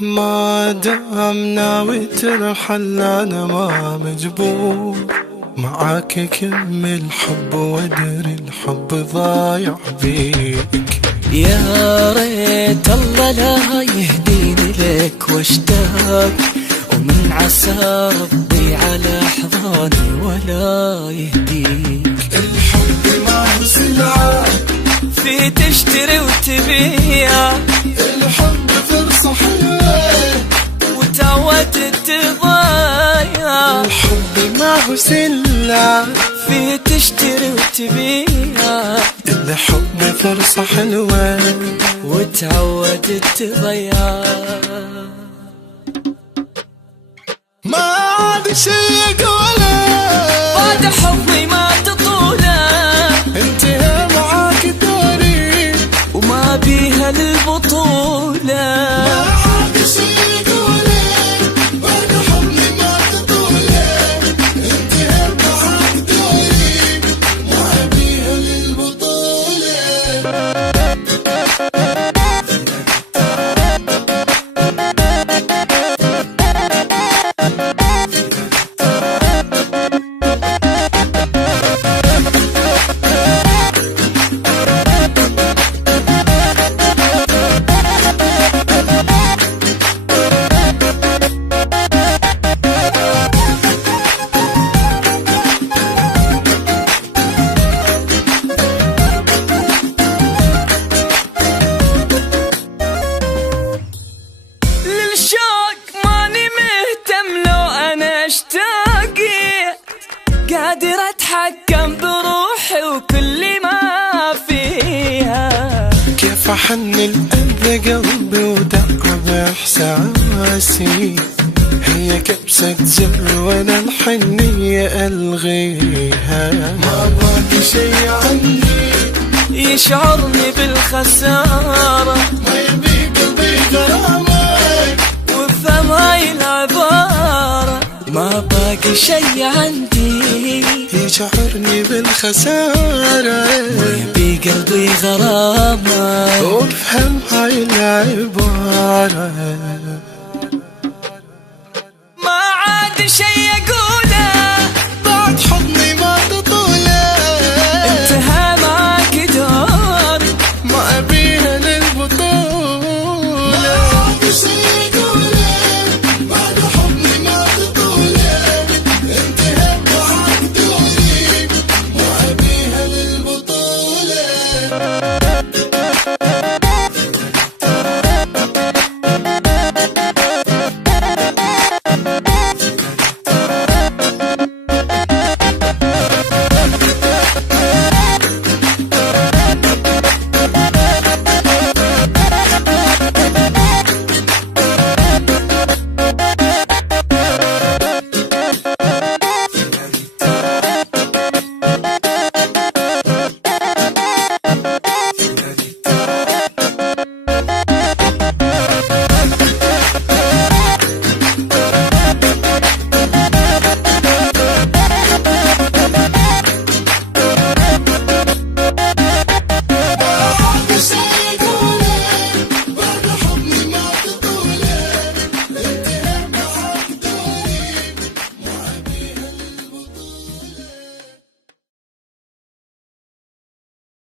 ما دام ناوي ترحل أنا ما مجبور، معاك كمل حب وادري الحب ضايع بيك. يا ريت الله لا يهديني لك واشتاق، ومن عسى ربي على أحضاني ولا يهديك. الحب ما هو سلعة في تشتري وتبيع، الحب فرصة حلوة وتعودت تضيع. الحب ما هو سلعة في تشتري وتبيع، الحب فرصة حلوة وتعودت تضيع. ما عاد شي قوله بعد حضني ما تطوله، انتهى معاك دوري وما بيها البطولة. ما عاد شي قوله بعد حضني ما تطوله، انتهى معاك دوري ما بيها للبطولة. قادر اتحكم بروحي وكل ما فيها. كيف احن القلب قلبي ودق باحساسي، هي كبسة زر وانا الحنية الغيها. ما باقي شي عندي يشعرني بالخسارة، ما يبي قلبي غرامك وفهم هاي العبارة. ما باقي شي عندي يشعرني بالخسارة، ويبي قلبي غرامك وافهم هاي العبارة.